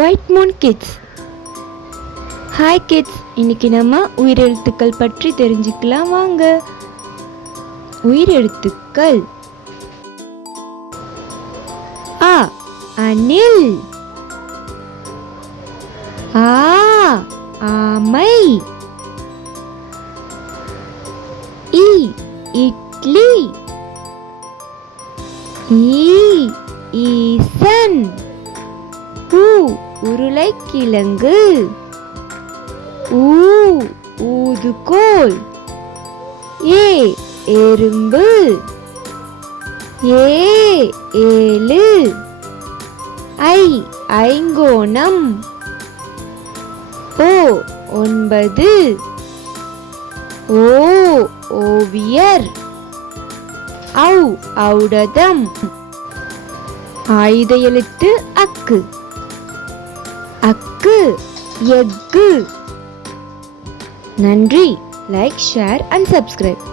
White Moon kids. Hi kids, இன்னைக்கு நம்ம உயிரெழுத்துக்கள் பற்றி தெரிஞ்சுக்கலாம் வாங்க. உயிரெழுத்துக்கள். அ அணில். ஆ ஆமை. இ இட்லி. ஈ ஈசன். உ உருளைக்கிழங்கு. ஊ ஊதுகோல். ஏ எறும்பு. ஏ ஏழு. ஐ ஐங்கோணம். ஓ 9. ஓ ஓவியர். ஔ ஔடதம். ஆயுத எழுத்து அக்கு. அக்கு எக்கு. நன்றி. Like, share and subscribe.